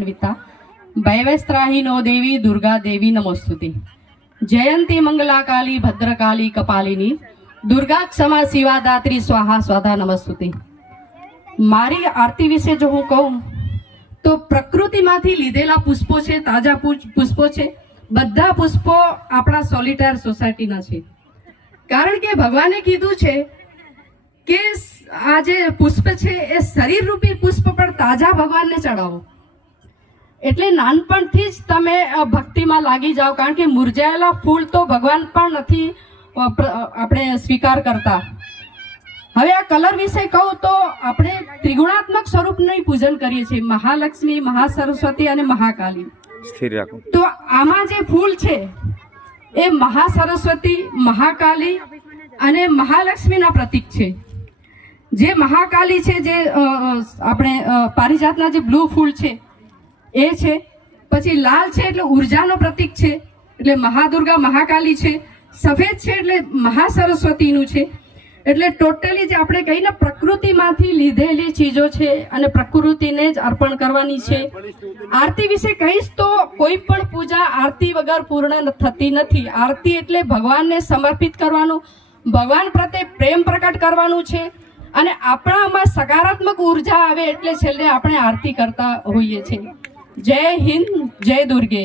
भयवस्त्राही no देवी दुर्गा देवी नमोस्तुते। जयंती मंगला काली भद्रकाली कपालिनी दुर्गा क्षमा शिवा दात्री स्वाहा स्वाधा नमस्तुते। मारी आरती विશે જો હું કહું તો પ્રકૃતિમાંથી લીધેલા પુષ્પો છે, તાજા પુષ્પો છે। બધા પુષ્પો આપણા સોલિટાયર સોસાયટીના છે, કારણ કે ભગવાને કીધું છે કે આ જે પુષ્પ છે એ શરીર રૂપી પુષ્પ પણ તાજા ભગવાનને ચડાવો। એટલે નાનપણથી જ તમે ભક્તિમાં લાગી જાઓ, કારણ કે મુરઝાયેલા ફૂલ તો ભગવાન પણ નથી આપણે સ્વીકાર કરતા। હવે આ કલર વિશે કહું તો આપણે ત્રિગુણાત્મક સ્વરૂપનું પૂજન કરીએ છીએ, મહાલક્ષ્મી, મહાસરસ્વતી અને મહાકાલી। તો આમાં જે ફૂલ છે એ મહાસરસ્વતી, મહાકાલી અને મહાલક્ષ્મીના પ્રતીક છે। જે મહાકાલી છે, જે આપણે પારિજાતના જે બ્લુ ફૂલ છે એ છે, પછી લાલ છે એટલે ઉર્જાનો પ્રતીક છે, એટલે મહાદુર્ગા મહાકાલી છે। સફેદ છે એટલે મહાસરસ્વતીનું છે। એટલે ટોટલી જે આપણે કહીને પ્રકૃતિમાંથી લીધેલી ચીજો છે અને પ્રકૃતિને જ અર્પણ કરવાની છે। આરતી વિશે કહીશ તો કોઈ પણ પૂજા આરતી વગર પૂર્ણ થતી નથી। આરતી એટલે ભગવાનને સમર્પિત કરવાનું, ભગવાન પ્રત્યે પ્રેમ પ્રકટ કરવાનું છે અને આપણામાં સકારાત્મક ઉર્જા આવે એટલે છેલ્લે આપણે આરતી કરતા હોઈએ છીએ। જય હિન્દ, જય દુર્ગે।